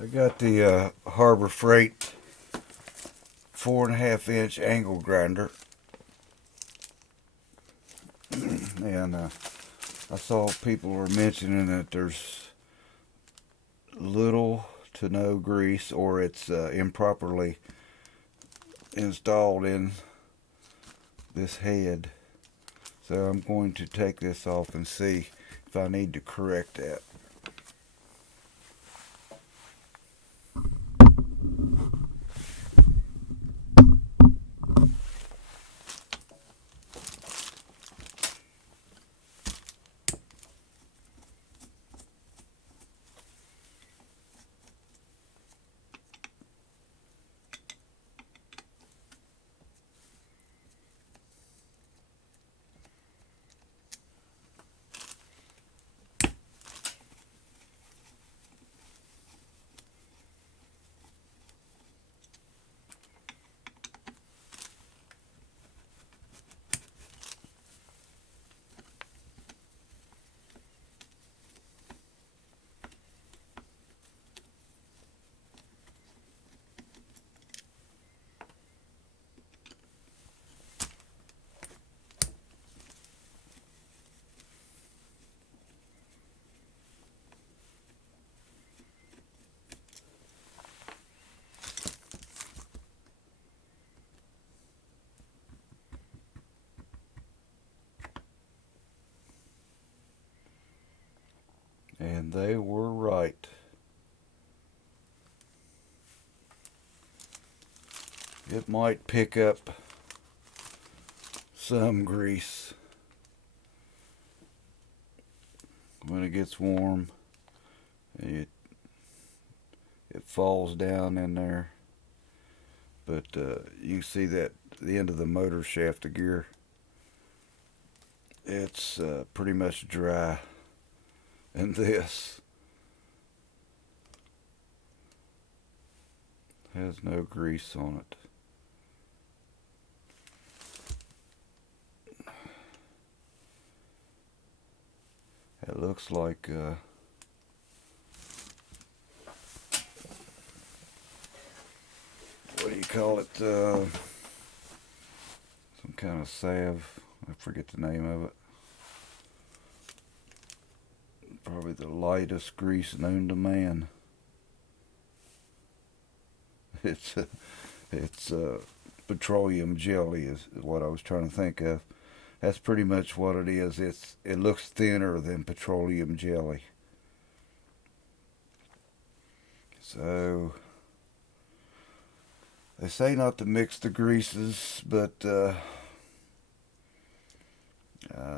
I got the Harbor Freight 4.5 inch angle grinder, and I saw people were mentioning that there's little to no grease, or it's improperly installed in this head. So I'm going to take this off and see if I need to correct that. And they were right. It might pick up some grease when it gets warm. It falls down in there, but you can see that the end of the motor shaft of gear, it's pretty much dry, and this has no grease on it. It looks like what do you call it? Some kind of salve. I forget the name of it. Probably the lightest grease known to man. It's petroleum jelly is what I was trying to think of. That's pretty much what it is. It looks thinner than petroleum jelly. So they say not to mix the greases, but I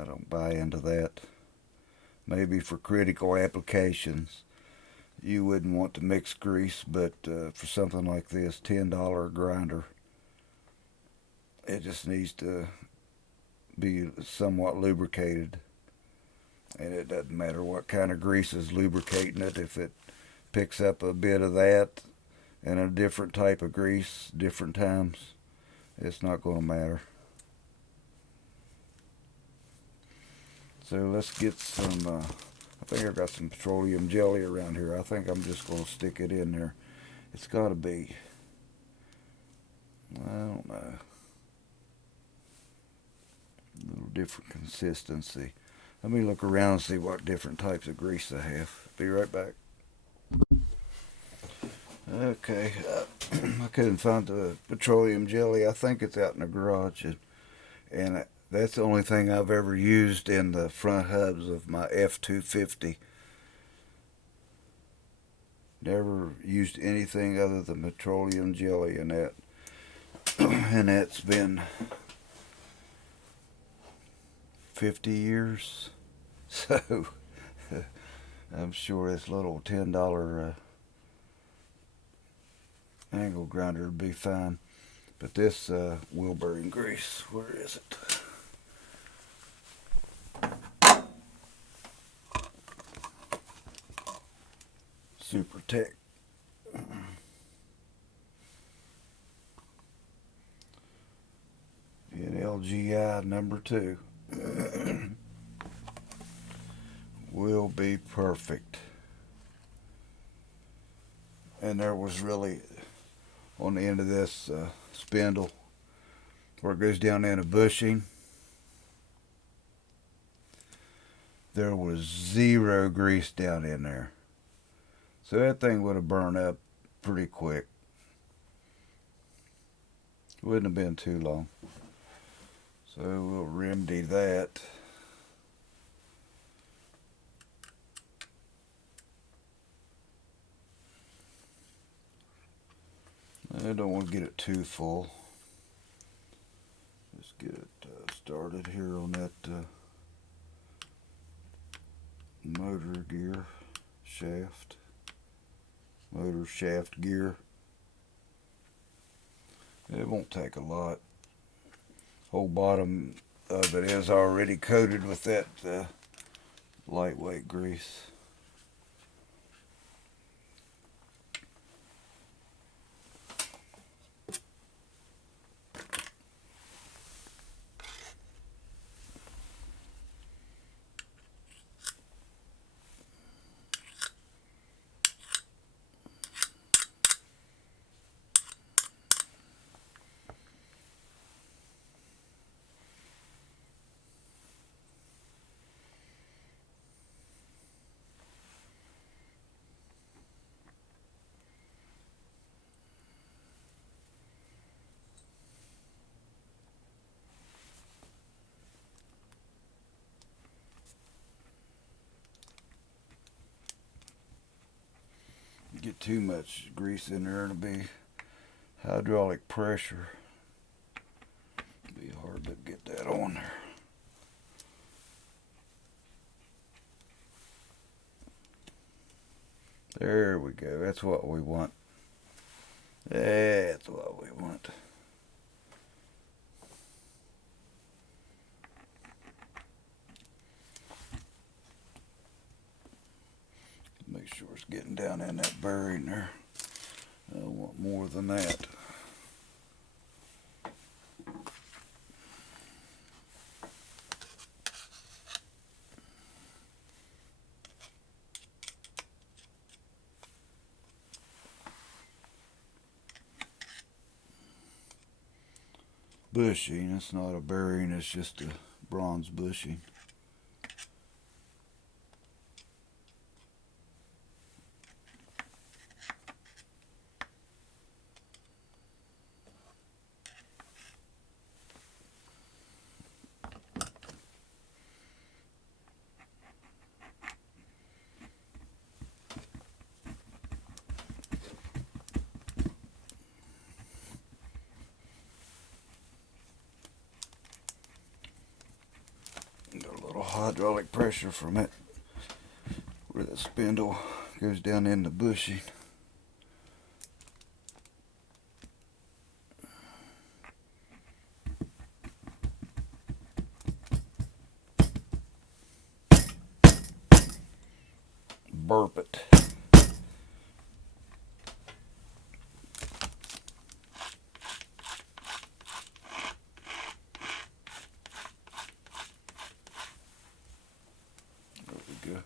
don't buy into that. Maybe for critical applications, you wouldn't want to mix grease, but for something like this, $10 grinder, it just needs to be somewhat lubricated. And it doesn't matter what kind of grease is lubricating it. If it picks up a bit of that and a different type of grease different times, it's not going to matter. So let's get some, I think I've got some petroleum jelly around here. I think I'm just going to stick it in there. It's got to be, I don't know, a little different consistency. Let me look around and see what different types of grease I have. Be right back. Okay, I couldn't find the petroleum jelly. I think it's out in the garage, and that's the only thing I've ever used in the front hubs of my F-250. Never used anything other than petroleum jelly in that, and that's been 50 years. So I'm sure this little $10 angle grinder would be fine. But this wheel bearing grease, where is it? Super Tech. And LGI #2 will be perfect. and there was really on the end of this spindle where it goes down in a bushing, there was zero grease down in there. So that thing would have burned up pretty quick. Wouldn't have been too long. So we'll remedy that. I don't want to get it too full. Just get it started here on that motor gear shaft. Motor shaft gear. It won't take a lot. Whole bottom of it is already coated with that lightweight grease. Get too much grease in there and it'll be hydraulic pressure. It'll be hard to get that on there. There we go. That's what we want. That's what we want. Make sure it's getting down in that bearing there. I want more than that. Bushing, it's not a bearing, it's just a bronze bushing. Got a little hydraulic pressure from it where the spindle goes down in the bushing. Burp it. There we go.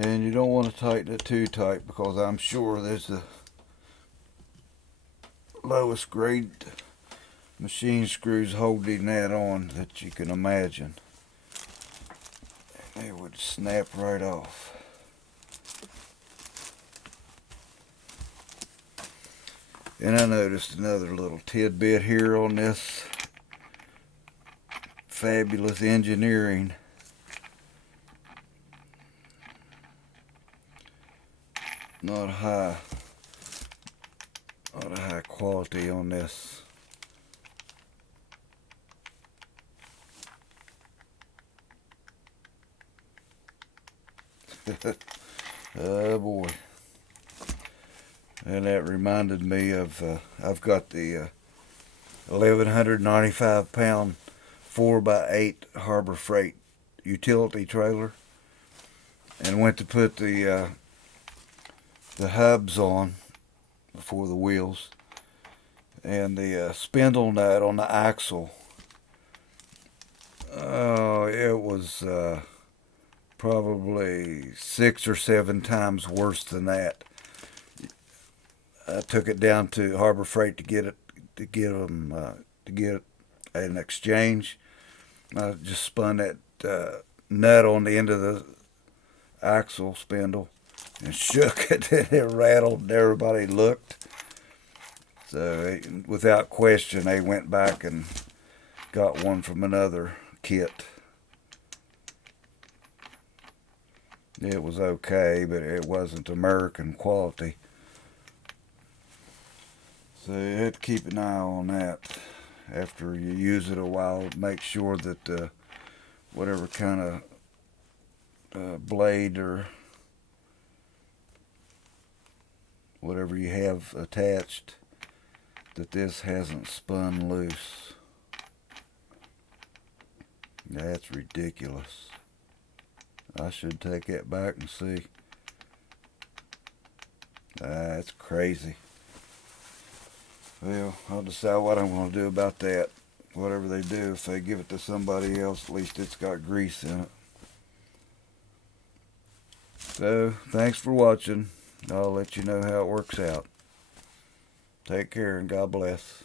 And you don't want to tighten it too tight, because I'm sure there's the lowest grade machine screws holding that on that you can imagine. They would snap right off. And I noticed another little tidbit here on this fabulous engineering. Not a high quality on this. Oh boy. And that reminded me of, I've got the 1,195 pound 4x8 Harbor Freight utility trailer, and went to put the hubs on before the wheels, and the spindle nut on the axle. Oh, it was probably 6 or 7 times worse than that. I took it down to Harbor Freight to get an exchange. I just spun that nut on the end of the axle spindle and shook it, and it rattled, and everybody looked. So without question, they went back and got one from another kit. It was okay, but it wasn't American quality. So you have to keep an eye on that. After you use it a while, make sure that whatever kind of blade or whatever you have attached, that this hasn't spun loose. That's ridiculous. I should take that back and see. That's crazy. Well, I'll decide what I'm going to do about that. Whatever they do, if they give it to somebody else, at least it's got grease in it. So, thanks for watching. I'll let you know how it works out. Take care and God bless.